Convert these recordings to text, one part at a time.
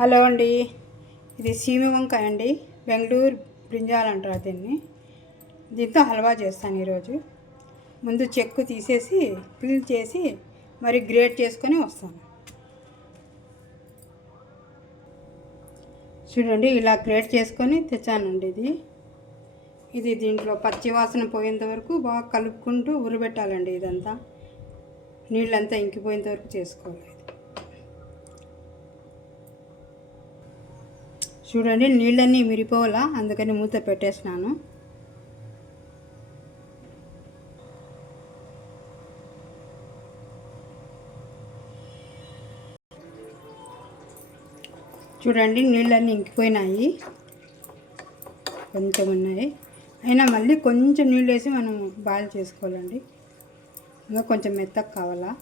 Hello అండి, ఇది సీమ వంకాయ అండి. బెంగళూరు బ్రింజాల్ అంటారు దీన్ని. దీంతో హల్వా చేస్తాను ఈరోజు. ముందు చెక్కు తీసేసి పీల్ చేసి మరి గ్రేట్ చేసుకొని వస్తాను. చూడండి, ఇలా గ్రేట్ చేసుకొని తెచ్చానండి. ఇది దీంట్లో పచ్చి వాసన పోయేంత వరకు బాగా కలుపుకుంటూ ఉరబెట్టాలండి. ఇదంతా నీళ్ళంతా ఇంకిపోయేంత వరకు చేసుకోవాలి. చూడండి, నీళ్ళన్నీ మిరిపోవాలా, అందుకని మూత పెట్టేసినాను. చూడండి, నీళ్ళన్నీ ఇంకిపోయినాయి, కొంచెం ఉన్నాయి. అయినా మళ్ళీ కొంచెం నీళ్ళు వేసి మనం బాయిల్ చేసుకోవాలండి. ఇంకా కొంచెం మెత్తగా కావాలా.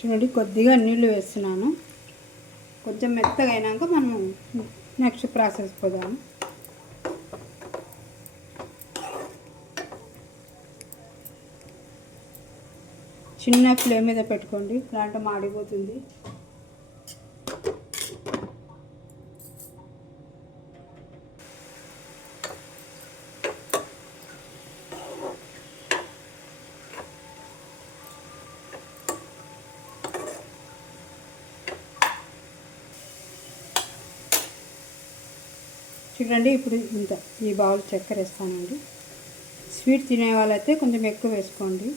చూడండి, కొద్దిగా నీళ్ళు వేస్తున్నాను. కొంచెం మెత్తగా అయినాక మనం నెక్స్ట్ ప్రాసెస్ పోదాము. చిన్న ఫ్లేమ్ మీద పెట్టుకోండి, దాంట్లో మాడిపోతుంది. చూడండి, ఇప్పుడు ఈ బౌల్ చక్కెర వేస్తానండి. స్వీట్ తినే వాళ్ళైతే కొంచెం ఎక్కువ వేసుకోండి.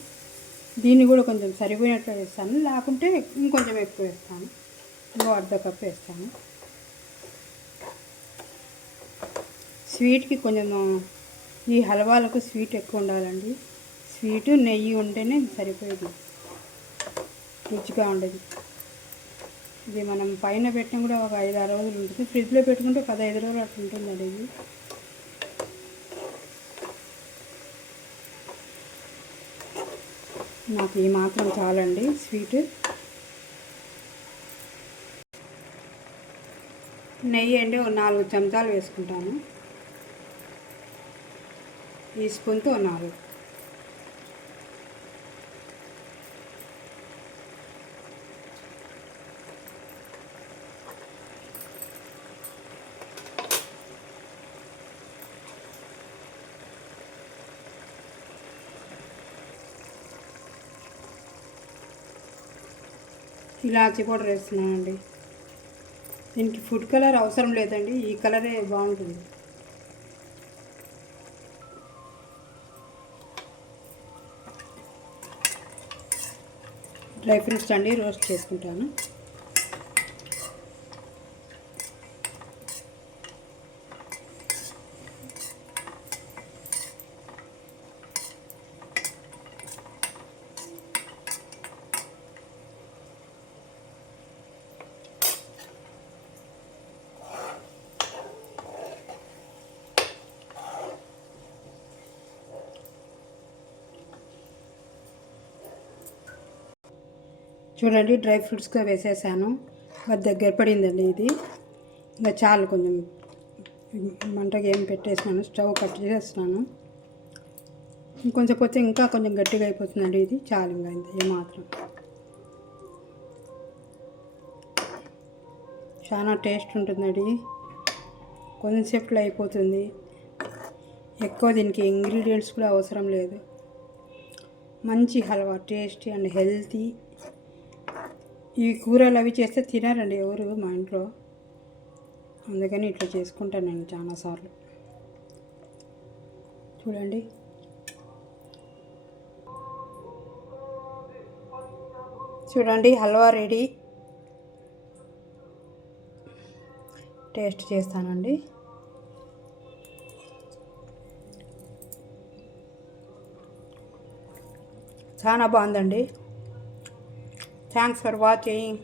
దీన్ని కూడా కొంచెం సరిపోయినట్లు వేస్తాను, లేకుంటే ఇంకొంచెం ఎక్కువ వేస్తాను. ఇంకో అర్ధ కప్పు వేస్తాను. స్వీట్కి కొంచెం ఈ హల్వాలకు స్వీట్ ఎక్కువ ఉండాలండి. స్వీటు నెయ్యి ఉంటేనే సరిపోయేది, రుచిగా ఉండేది. ఇది మనం పైన పెట్టిన కూడా ఒక 5-6 రోజులు ఉంటుంది. ఫ్రిడ్జ్లో పెట్టుకుంటే 15 రోజులు అట్లా ఉంటుందండి. ఇది నాకు ఈ మాత్రం చాలండి స్వీట్. నెయ్యి అండి ఒక 4 చెంచాలు వేసుకుంటాను. ఈ స్పూన్తో 4. ఇలాచి పౌడర్ వేస్తున్నానండి. దీనికి ఫుడ్ కలర్ అవసరం లేదండి, ఈ కలరే బాగుంటుంది. డ్రై ఫ్రూట్స్ అండి రోస్ట్ చేసుకుంటాను. చూడండి, డ్రై ఫ్రూట్స్గా వేసేసాను. అది దగ్గర పడిందండి. ఇది ఇంకా చాలు, కొంచెం మంటగా ఏం పెట్టేసినాను, స్టవ్ కట్ చేసేస్తున్నాను. ఇంకొంచెం పోతే ఇంకా కొంచెం గట్టిగా అయిపోతుందండి. ఇది చాలు, ఇంకా ఇంత ఏమాత్రం. చాలా టేస్ట్ ఉంటుందండి, కొంచెంసేపులో అయిపోతుంది. ఎక్కువ దీనికి ఇంగ్రీడియంట్స్ కూడా అవసరం లేదు. మంచి హల్వా, టేస్టీ అండ్ హెల్తీ. ఈ కూరలు అవి చేస్తే తినారండి ఎవరు మా ఇంట్లో, అందుకని ఇట్లా చేసుకుంటాను నేను చాలాసార్లు. చూడండి, చూడండి హల్వా రెడీ. టేస్ట్ చేస్తానండి. చాలా బాగుందండి. Thanks for watching.